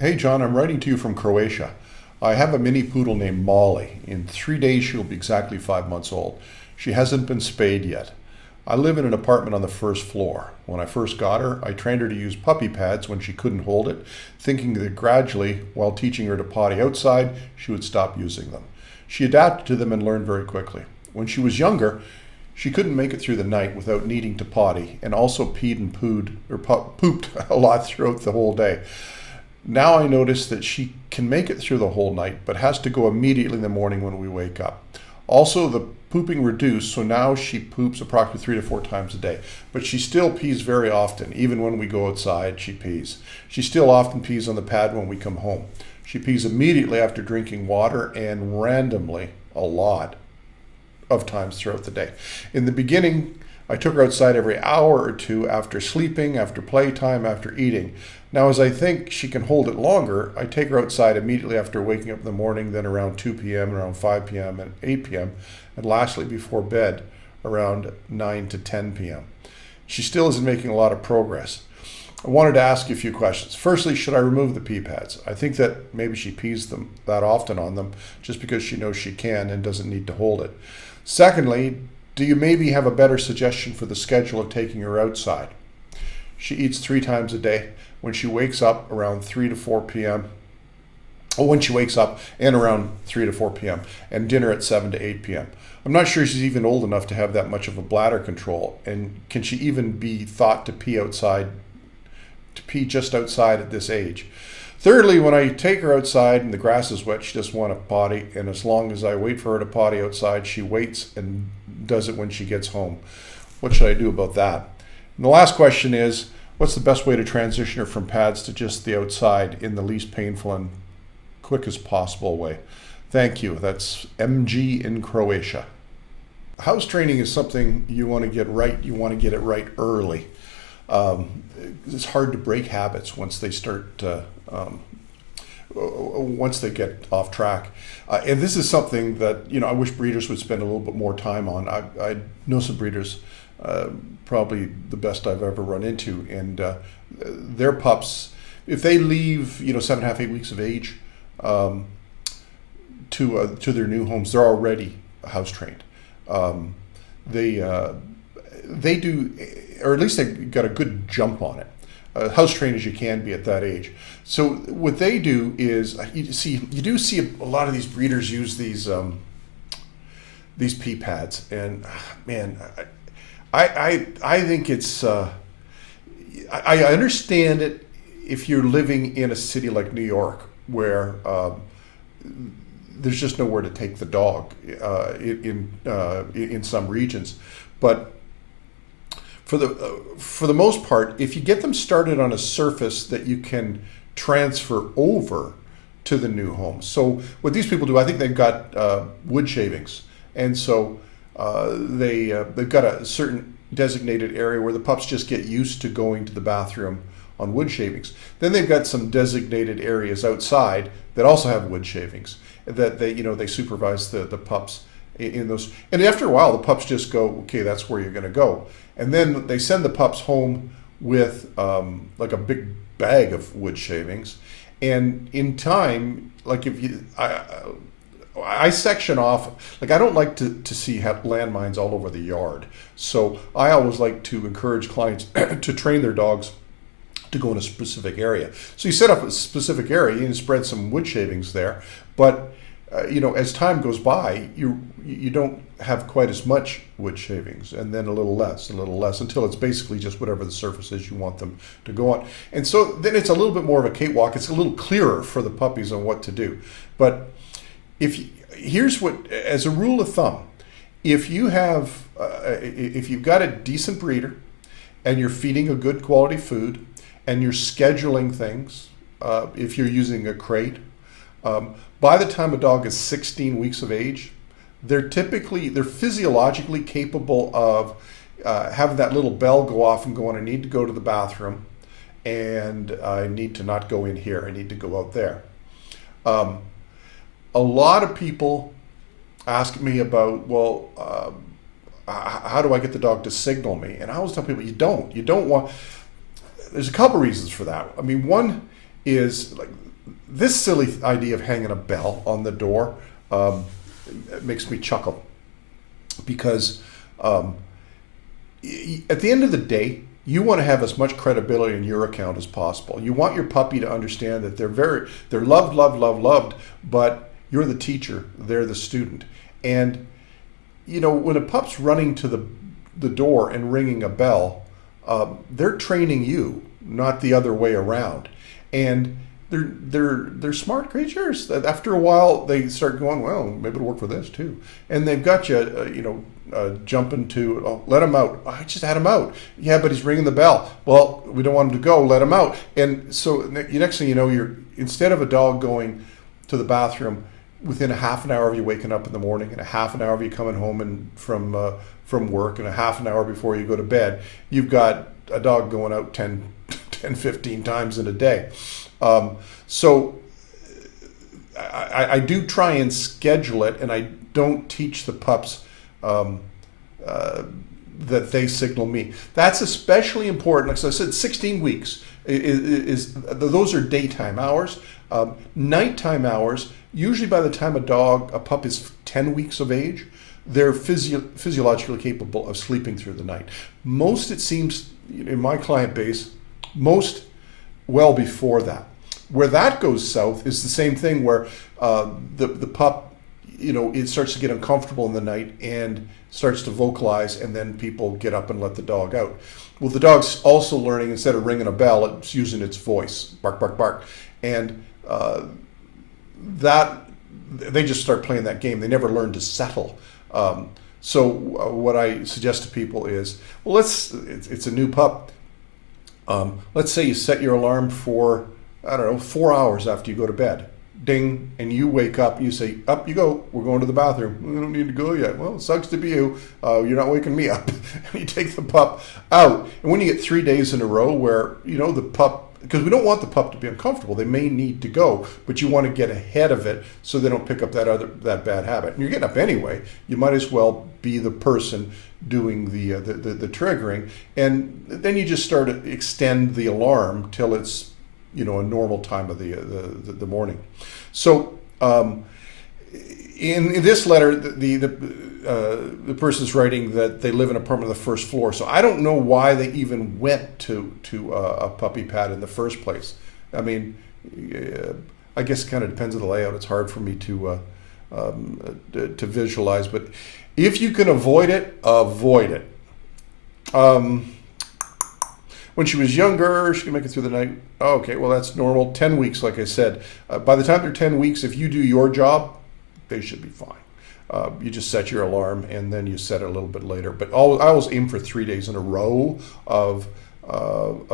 Hey John, I'm writing to you from Croatia. I have a mini poodle named Molly. In 3 days, she'll be exactly 5 months old. She hasn't been spayed yet. I live in an apartment on the first floor. When I first got her, I trained her to use puppy pads when she couldn't hold it, thinking that gradually, while teaching her to potty outside, she would stop using them. She adapted to them and learned very quickly. When she was younger, she couldn't make it through the night without needing to potty and also peed and pooped a lot throughout the whole day. Now I notice that she can make it through the whole night, but has to go immediately in the morning when we wake up. Also, the pooping reduced, so now she poops approximately 3 to 4 times a day. But she still pees very often. Even when we go outside, she pees. She still often pees on the pad when we come home. She pees immediately after drinking water and randomly a lot of times throughout the day. In the beginning, I took her outside every hour or two after sleeping, after playtime, after eating. Now, as I think she can hold it longer, I take her outside immediately after waking up in the morning, then around 2 p.m., around 5 p.m., and 8 p.m., and lastly before bed around 9 to 10 p.m. She still isn't making a lot of progress. I wanted to ask you a few questions. Firstly, should I remove the pee pads? I think that maybe she pees them that often on them just because she knows she can and doesn't need to hold it. Secondly, do you maybe have a better suggestion for the schedule of taking her outside? She eats 3 times a day. When she wakes up around 3 to 4 p.m., or when she wakes up and around 3 to 4 p.m., and dinner at 7 to 8 p.m. I'm not sure she's even old enough to have that much of a bladder control. And can she even be thought to pee outside, to pee just outside at this age? Thirdly, when I take her outside and the grass is wet, she just wants to potty. And as long as I wait for her to potty outside, she waits and does it when she gets home. What should I do about that? And the last question is, what's the best way to transition her from pads to just the outside in the least painful and quickest possible way? Thank you. That's MG in Croatia. House training is something you want to get right. You want to get it right early. It's hard to break habits once they start once they get off track. And this is something that, I wish breeders would spend a little bit more time on. I know some breeders, probably the best I've ever run into, and their pups, if they leave, 7.5, 8 weeks of age to their new homes, they're already house trained. They do, or at least they got a good jump on it. House trained as you can be at that age. So what they do is, you do see a lot of these breeders use these pee pads, and man, I think it's I understand it if you're living in a city like New York where there's just nowhere to take the dog in some regions, but for the most part, if you get them started on a surface that you can transfer over to the new home. So what these people do, I think they've got wood shavings, and so they've got a certain designated area where the pups just get used to going to the bathroom on wood shavings. Then they've got some designated areas outside that also have wood shavings that they supervise the pups in those. And after a while, the pups just go, okay, that's where you're going to go. And then they send the pups home with like a big bag of wood shavings. And in time, like I section off, like I don't like to see landmines all over the yard. So I always like to encourage clients to train their dogs to go in a specific area. So you set up a specific area and spread some wood shavings there. But as time goes by, you don't have quite as much wood shavings, and then a little less, until it's basically just whatever the surface is you want them to go on. And so then it's a little bit more of a cakewalk. It's a little clearer for the puppies on what to do. But here's what, as a rule of thumb, if you've got a decent breeder and you're feeding a good quality food and you're scheduling things, if you're using a crate, by the time a dog is 16 weeks of age, they're physiologically capable of having that little bell go off and going, I need to go to the bathroom, and I need to not go in here, I need to go out there. A lot of people ask me about, how do I get the dog to signal me? And I always tell people, you don't want, there's a couple reasons for that. I mean, one is like this silly idea of hanging a bell on the door it makes me chuckle because at the end of the day, you want to have as much credibility in your account as possible. You want your puppy to understand that they're loved, loved, loved, loved, but you're the teacher, they're the student. And when a pup's running to the door and ringing a bell, they're training you, not the other way around. And they're smart creatures. After a while, they start going, well, maybe it'll work for this too. And they've got you, jumping to, oh, let him out. I just had him out. Yeah, but he's ringing the bell. Well, we don't want him to go. Let him out. And so next thing you know, you're instead of a dog going to the bathroom within a half an hour of you waking up in the morning, and a half an hour of you coming home and from work, and a half an hour before you go to bed, you've got a dog going out 10, 15 times in a day. So I do try and schedule it, and I don't teach the pups that they signal me. That's especially important. Like I said, 16 weeks is those are daytime hours. Nighttime hours, usually by the time a pup is 10 weeks of age, they're physiologically capable of sleeping through the night. Most, it seems, in my client base, most well before that. Where that goes south is the same thing where the pup, it starts to get uncomfortable in the night and starts to vocalize, and then people get up and let the dog out. Well, the dog's also learning, instead of ringing a bell, it's using its voice, bark, bark, bark. And that they just start playing that game. They never learn to settle. So what I suggest to people is, well, it's a new pup. Let's say you set your alarm for, 4 hours after you go to bed. Ding, and you wake up, you say, up you go, we're going to the bathroom. We don't need to go yet. Well, it sucks to be you. You're not waking me up. You take the pup out. And when you get 3 days in a row where, the pup, because we don't want the pup to be uncomfortable. They may need to go, but you want to get ahead of it so they don't pick up that bad habit. And you're getting up anyway. You might as well be the person doing the triggering. And then you just start to extend the alarm till it's a normal time of the morning. So in this letter, the person's writing that they live in an apartment on the first floor. So I don't know why they even went to a puppy pad in the first place. I mean, I guess it kind of depends on the layout. It's hard for me to visualize, but if you can avoid it, avoid it. When she was younger, she could make it through the night. Okay, well, that's normal. 10 weeks, like I said. By the time they're 10 weeks, if you do your job, they should be fine. You just set your alarm, and then you set it a little bit later. But I always aim for 3 days in a row of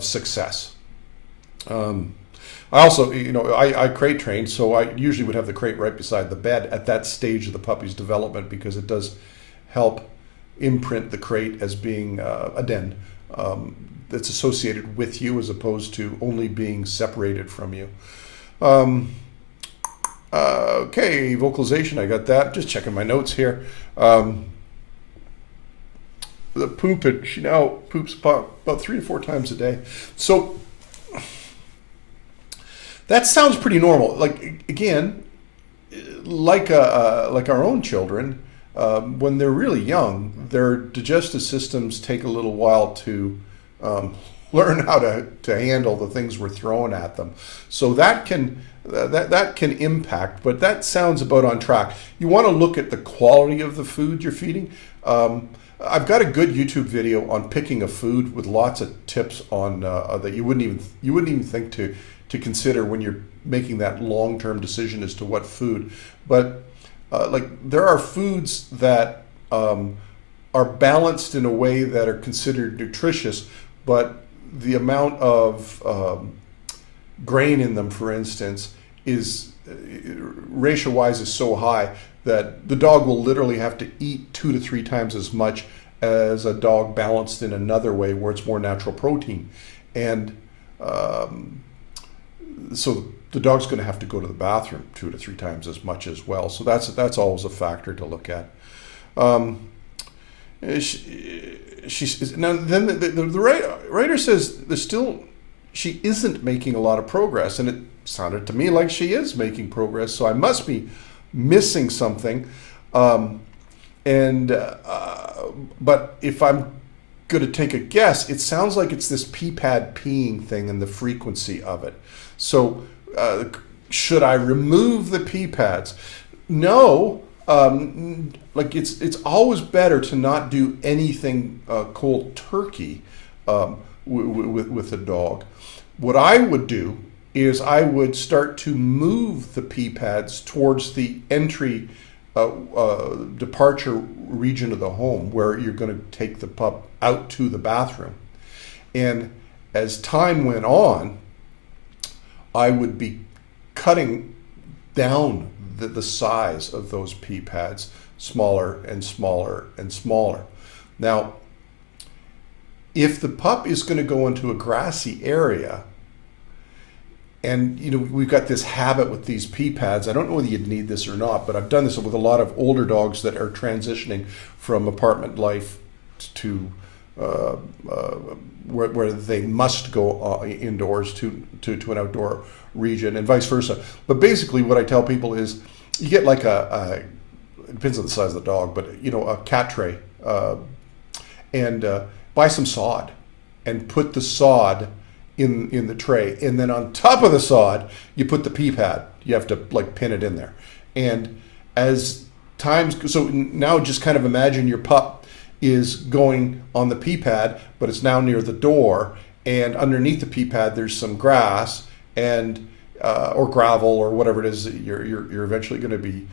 success. I also, I crate train, so I usually would have the crate right beside the bed at that stage of the puppy's development, because it does help imprint the crate as being a den. That's associated with you as opposed to only being separated from you. Okay, vocalization, I got that. Just checking my notes here. The poopage, she now poops about 3 to 4 times a day. So that sounds pretty normal. Like, again, like our own children, when they're really young, their digestive systems take a little while to learn how to handle the things we're throwing at them. So that can impact, but that sounds about on track. You want to look at the quality of the food you're feeding. I've got a good YouTube video on picking a food with lots of tips on that you wouldn't even think to consider when you're making that long-term decision as to what food. But there are foods that are balanced in a way that are considered nutritious, but the amount of grain in them, for instance, is ratio-wise is so high that the dog will literally have to eat 2 to 3 times as much as a dog balanced in another way where it's more natural protein. And so the dog's going to have to go to the bathroom 2 to 3 times as much as well. So that's always a factor to look at. Now then the writer says she isn't making a lot of progress, and sounded to me like she is making progress, so I must be missing something. But if I'm going to take a guess, it sounds like it's this pee pad peeing thing and the frequency of it. So should I remove the pee pads? No. Like it's always better to not do anything cold turkey with a dog. What I would do is I would start to move the pee pads towards the entry departure region of the home where you're going to take the pup out to the bathroom. And as time went on, I would be cutting down the size of those pee pads smaller and smaller and smaller. Now, if the pup is going to go into a grassy area, and we've got this habit with these pee pads, I don't know whether you'd need this or not, but I've done this with a lot of older dogs that are transitioning from apartment life to where they must go indoors to an outdoor region and vice versa. But basically what I tell people is you get like it depends on the size of the dog, but a cat tray and buy some sod and put the sod in the tray, and then on top of the sod you put the pee pad. You have to like pin it in there, and as times so now just kind of imagine your pup is going on the pee pad, but it's now near the door, and underneath the pee pad there's some grass and or gravel or whatever it is that you're eventually going to be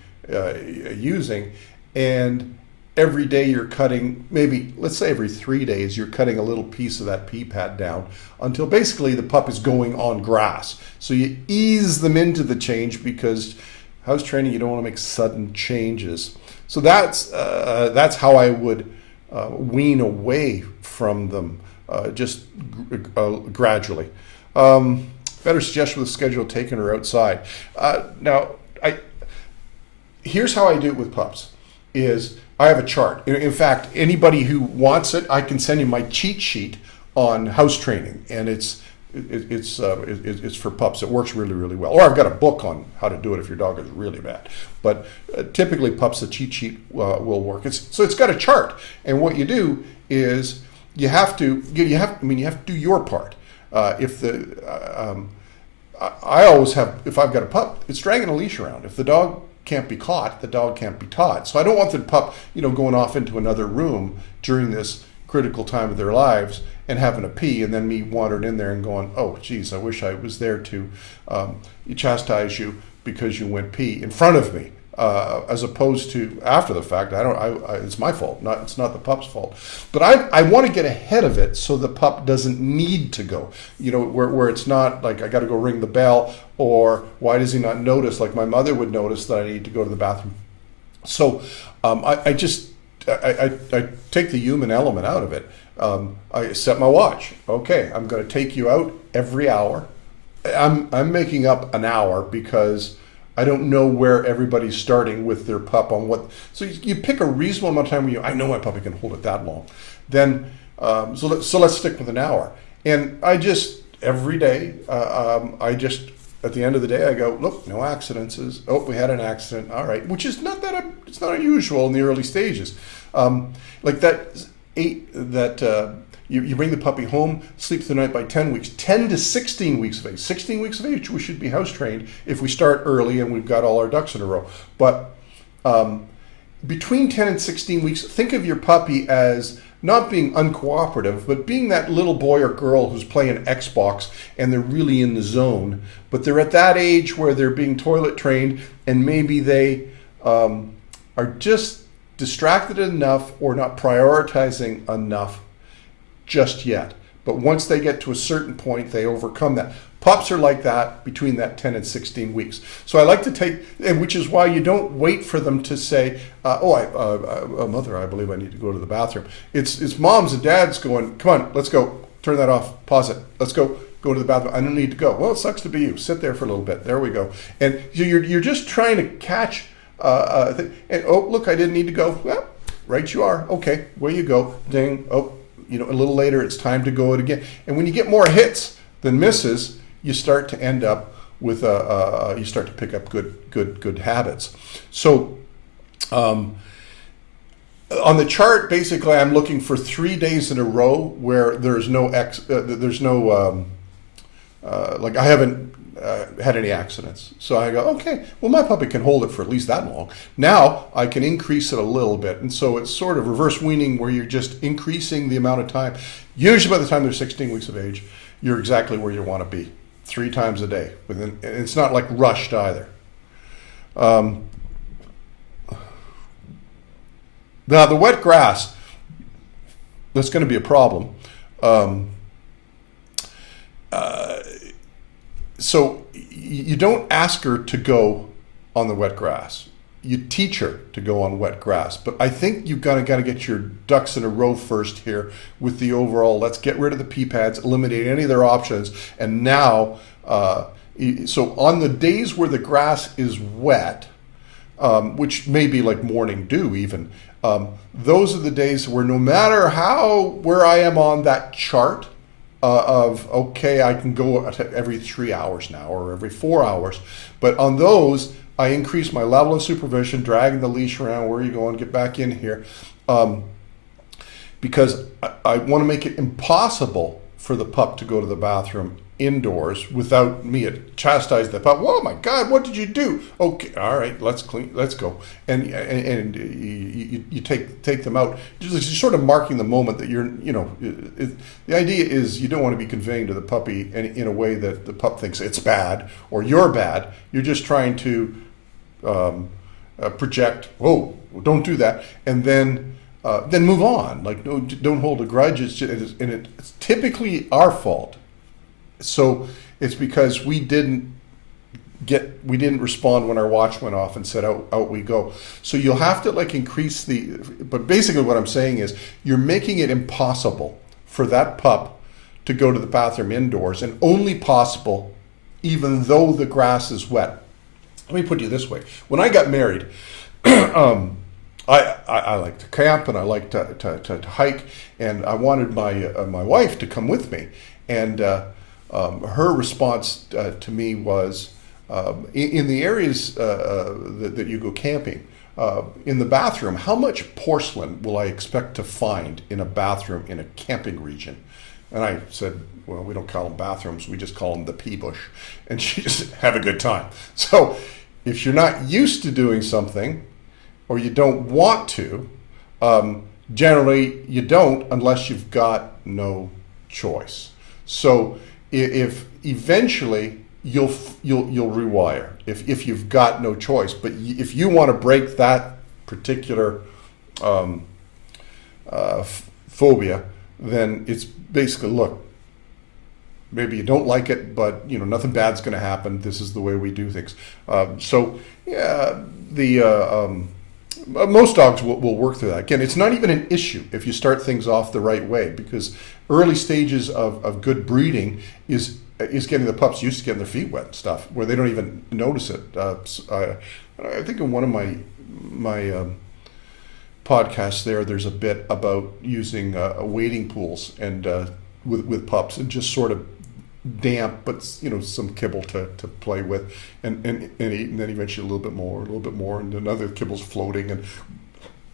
using, and every day you're cutting, maybe let's say every 3 days you're cutting a little piece of that pee pad down until basically the pup is going on grass. So you ease them into the change, because house training, you don't want to make sudden changes. So that's how I would wean away from them, just gradually. Better suggestion with schedule taken or outside. Now, here's how I do it with pups is I have a chart. In fact, anybody who wants it, I can send you my cheat sheet on house training, and it's for pups. It works really, really well. Or I've got a book on how to do it if your dog is really bad. But typically, pups, the cheat sheet will work. So it's got a chart, and what you do is you have to do your part. I always have, if I've got a pup, it's dragging a leash around. If the dog can't be caught, the dog can't be taught. So I don't want the pup, going off into another room during this critical time of their lives and having a pee, and then me wandering in there and going, oh, geez, I wish I was there to chastise you because you went pee in front of me, as opposed to after the fact. It's my fault, it's not the pup's fault. But I want to get ahead of it so the pup doesn't need to go, where it's not like I got to go ring the bell, or why does he not notice, like my mother would notice that I need to go to the bathroom. So I take the human element out of it. I set my watch. Okay, I'm going to take you out every hour. I'm making up an hour because I don't know where everybody's starting with their pup on what. So you pick a reasonable amount of time where I know my puppy can hold it that long. Then so let's stick with an hour. And I just every day at the end of the day I go, look, no accidents. We had an accident. All right, which is not that it's not unusual in the early stages. Like that. You bring the puppy home, sleep through the night by 10 weeks, 10 to 16 weeks of age. 16 weeks of age, we should be house trained if we start early and we've got all our ducks in a row. But between 10 and 16 weeks, think of your puppy as not being uncooperative, but being that little boy or girl who's playing Xbox and they're really in the zone, but they're at that age where they're being toilet trained, and maybe they are just distracted enough or not prioritizing enough just yet. But once they get to a certain point, they overcome that. Pups are like that between that 10 and 16 weeks. So I like to take, and which is why you don't wait for them to say, mother, I believe I need to go to the bathroom. It's moms and dads going, come on, let's go, turn that off, pause it, let's go to the bathroom. I don't need to go. Well, it sucks to be you. Sit there for a little bit. There we go. And you're just trying to catch and look, I didn't need to go. Well, right you are. Okay, where you go. Ding. A little later it's time to go it again. And when you get more hits than misses, you start to end up with you start to pick up good habits. So on the chart, basically, I'm looking for 3 days in a row where there's no like I haven't had any accidents. So I go, okay, well, my puppy can hold it for at least that long. Now I can increase it a little bit. And so it's sort of reverse weaning where you're just increasing the amount of time. Usually by the time they're 16 weeks of age, you're exactly where you want to be, 3 times a day. It's not like rushed either. Now the wet grass, that's going to be a problem. So you don't ask her to go on the wet grass. You teach her to go on wet grass. But I think you've got to get your ducks in a row first here with the overall, let's get rid of the pee pads, eliminate any of their options. And now, so on the days where the grass is wet, which may be like morning dew even, those are the days where no matter where I am on that chart, okay, I can go every 3 hours now or every 4 hours. But on those, I increase my level of supervision, dragging the leash around, where are you going, get back in here. Because I want to make it impossible for the pup to go to the bathroom indoors without me chastise the pup. Oh my God, what did you do? Okay, all right, let's go. And you take them out. You're sort of marking the moment that the idea is you don't want to be conveying to the puppy in a way that the pup thinks it's bad or you're bad. You're just trying to project, whoa, don't do that. And then move on. Like, no, don't hold a grudge. It's typically our fault. So it's because we didn't respond when our watch went off and said out we go. So you'll have to increase but basically what I'm saying is you're making it impossible for that pup to go to the bathroom indoors, and only possible even though the grass is wet. Let me put it this way. When I got married, I like to camp and I like to hike, and I wanted my wife to come with me. And her response to me was, in the areas that you go camping, in the bathroom, how much porcelain will I expect to find in a bathroom in a camping region? And I said, well, we don't call them bathrooms, we just call them the pee bush. And she just have a good time. So if you're not used to doing something, or you don't want to, generally you don't unless you've got no choice. So if eventually you'll rewire if you've got no choice. But if you want to break that particular phobia, then it's basically, look, maybe you don't like it, but nothing bad's going to happen. This is the way we do things. So yeah, most dogs will work through that. Again, it's not even an issue if you start things off the right way, because early stages of good breeding is getting the pups used to getting their feet wet and stuff, where they don't even notice it. I think in one of my podcasts there's a bit about using wading pools and with pups, and just sort of damp, but some kibble to play with, and eat, and then eventually a little bit more, and then other kibbles floating, and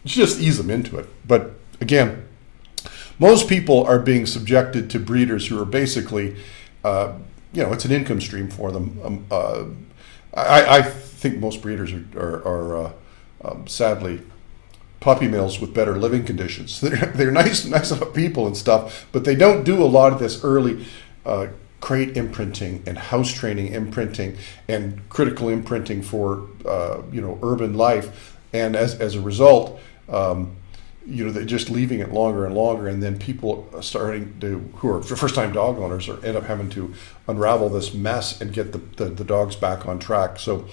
just ease them into it. But again, most people are being subjected to breeders who are basically, it's an income stream for them. I think most breeders are sadly puppy mills with better living conditions. They're nice enough people and stuff, but they don't do a lot of this early crate imprinting and house training imprinting and critical imprinting for urban life, and as a result, they're just leaving it longer and longer, and then people who are first-time dog owners end up having to unravel this mess and get the dogs back on track. So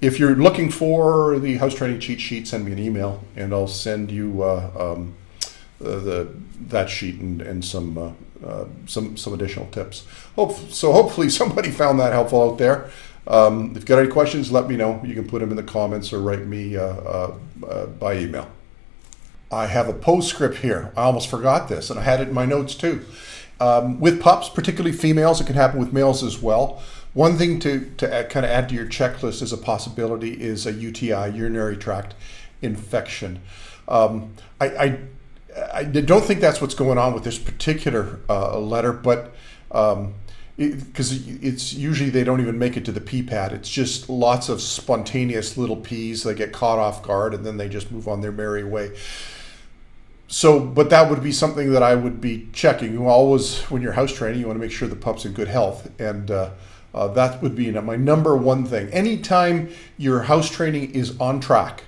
if you're looking for the house training cheat sheet, send me an email and I'll send you that sheet and some additional tips. Hopefully somebody found that helpful out there. If you've got any questions, let me know. You can put them in the comments or write me by email. I have a postscript here. I almost forgot this, and I had it in my notes too. With pups, particularly females, it can happen with males as well. One thing to kind of add to your checklist as a possibility is a UTI, urinary tract infection. I don't think that's what's going on with this particular letter, but because it's usually they don't even make it to the pee pad. It's just lots of spontaneous little pees. They get caught off guard and then they just move on their merry way. So, but that would be something that I would be checking. You always, when you're house training, you want to make sure the pup's in good health, and that would be my number one thing. Anytime your house training is on track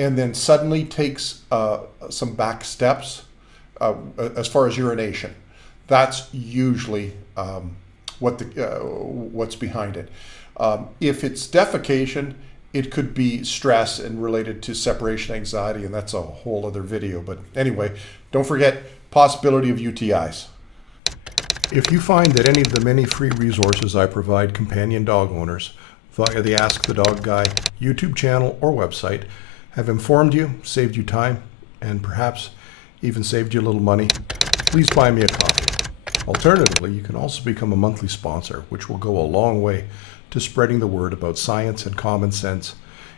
and then suddenly takes some back steps as far as urination, that's usually what's behind it. If it's defecation, it could be stress and related to separation anxiety, and that's a whole other video. But anyway, don't forget possibility of UTIs. If you find that any of the many free resources I provide companion dog owners via the Ask the Dog Guy YouTube channel or website have informed you, saved you time, and perhaps even saved you a little money, please buy me a coffee. Alternatively, you can also become a monthly sponsor, which will go a long way to spreading the word about science and common sense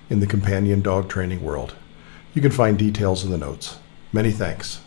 in the companion dog training world. You can find details in the notes. Many thanks.